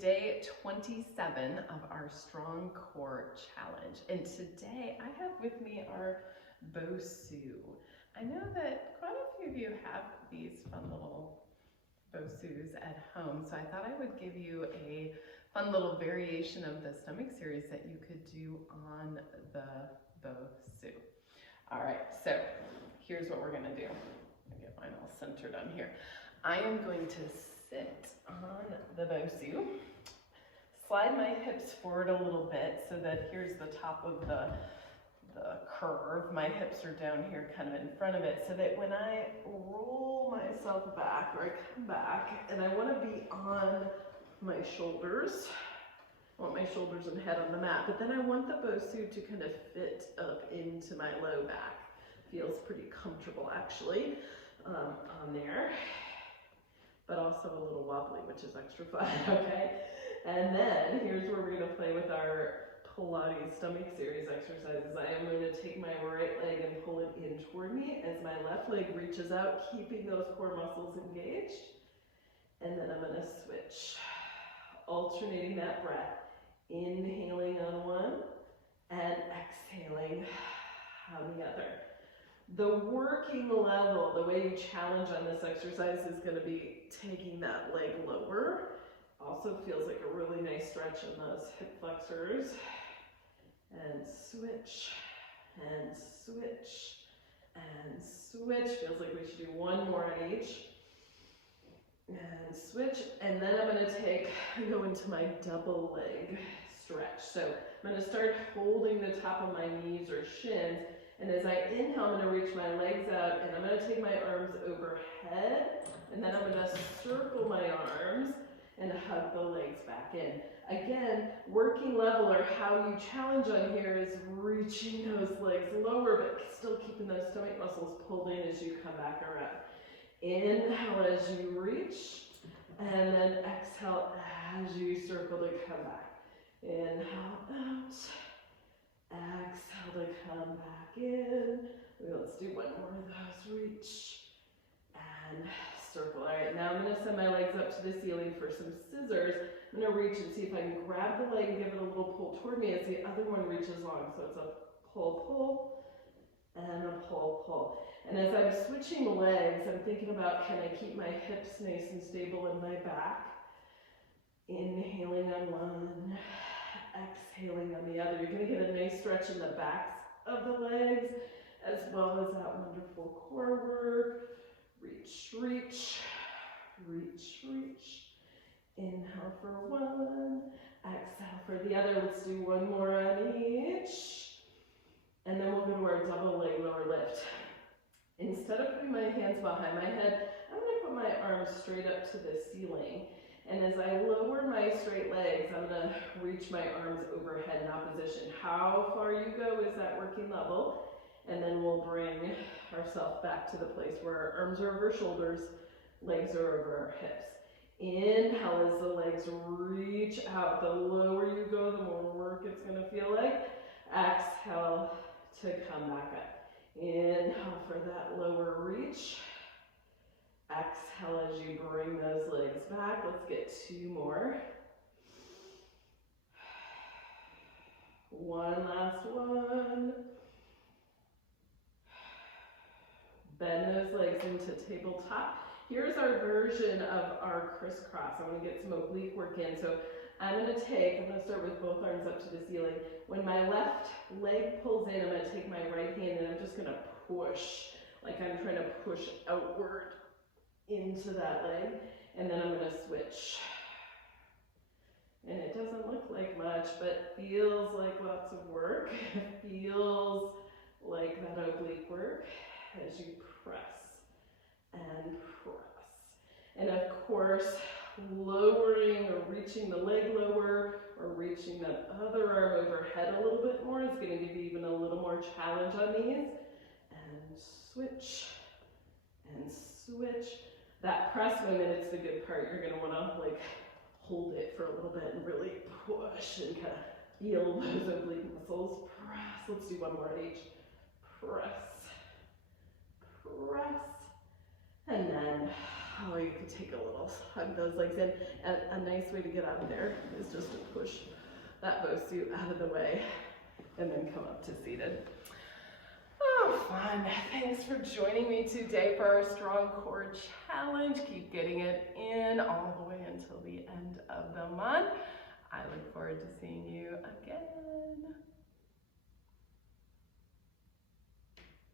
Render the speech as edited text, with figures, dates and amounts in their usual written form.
day 27 of our Strong Core Challenge. And today I have with me our Bosu. I know that quite a few of you have these fun little Bosus at home, so I thought I would give you a fun little variation of the stomach series that you could do on the Bosu. All right, so here's what we're gonna do. Let me get mine all centered on here. I am going to sit on the Bosu, slide my hips forward a little bit so that here's the top of the curve. My hips are down here kind of in front of it so that when I roll myself back or I come back and I want to be on my shoulders, I want my shoulders and head on the mat, but then I want the Bosu to kind of fit up into my low back. Feels pretty comfortable actually on there, but also a little wobbly, which is extra fun, okay? And then here's where we're gonna play with our Pilates Stomach series exercises. I am going to take my right leg and pull it in toward me as my left leg reaches out, keeping those core muscles engaged. And then I'm gonna switch, alternating that breath, inhaling on one and exhaling on the other. The working level, the way you challenge on this exercise is going to be taking that leg lower. Also feels like a really nice stretch in those hip flexors. And switch, and switch, and switch. Feels like we should do one more on each. And switch, and then I'm going to go into my double leg stretch. So I'm going to start holding the top of my knees or shins. And as I inhale, I'm going to reach my legs out and I'm going to take my arms overhead. And then I'm going to circle my arms and hug the legs back in. Again, working level or how you challenge on here is reaching those legs lower, but still keeping those stomach muscles pulled in as you come back around. Inhale as you reach, and then exhale as you circle to come back. Inhale out. Exhale to come back in. Let's do one more of those. Reach and circle. All right, now I'm going to send my legs up to the ceiling for some scissors. I'm going to reach and see if I can grab the leg and give it a little pull toward me as the other one reaches long. So it's a pull, pull, and a pull, pull. And as I'm switching legs, I'm thinking about, can I keep my hips nice and stable in my back? Inhaling on one. Exhaling on the other. You're going to get a nice stretch in the backs of the legs as well as that wonderful core work. Reach, reach, reach, reach. Inhale for one. Exhale for the other. Let's do one more on each. And then we'll go to our double leg lower lift. Instead of putting my hands behind my head, I'm going to put my arms straight up to the ceiling. And as I lower my straight legs, I'm going to reach my arms overhead in opposition. How far you go is that working level. And then we'll bring ourselves back to the place where our arms are over shoulders, legs are over our hips. Inhale as the legs reach out. The lower you go, the more work it's going to feel like. Exhale to come back up. Inhale for that lower reach. Exhale as you bring those legs back. Let's get two more. One last one. Bend those legs into tabletop. Here's our version of our crisscross. I want to get some oblique work in. So I'm going to start with both arms up to the ceiling. When my left leg pulls in, I'm going to take my right hand and I'm just going to push, like I'm trying to push outward into that leg, and then I'm going to switch. And it doesn't look like much, but feels like lots of work. It feels like that oblique work as you press and press. And of course, lowering or reaching the leg lower or reaching that other arm overhead a little bit more is going to give you even a little more challenge on these. And switch and switch. That press movement, it's the good part. You're going to want to like hold it for a little bit and really push and kind of feel those oblique muscles. Press. Let's do one more on each. Press. Press. And then Oh, you can take a little hug those legs in. And a nice way to get out of there is just to push that Bosu out of the way and then come up to seated. Oh, fun. Thanks for joining me today for our strong core challenge. Keep getting it in all the way until the end of the month. I look forward to seeing you again.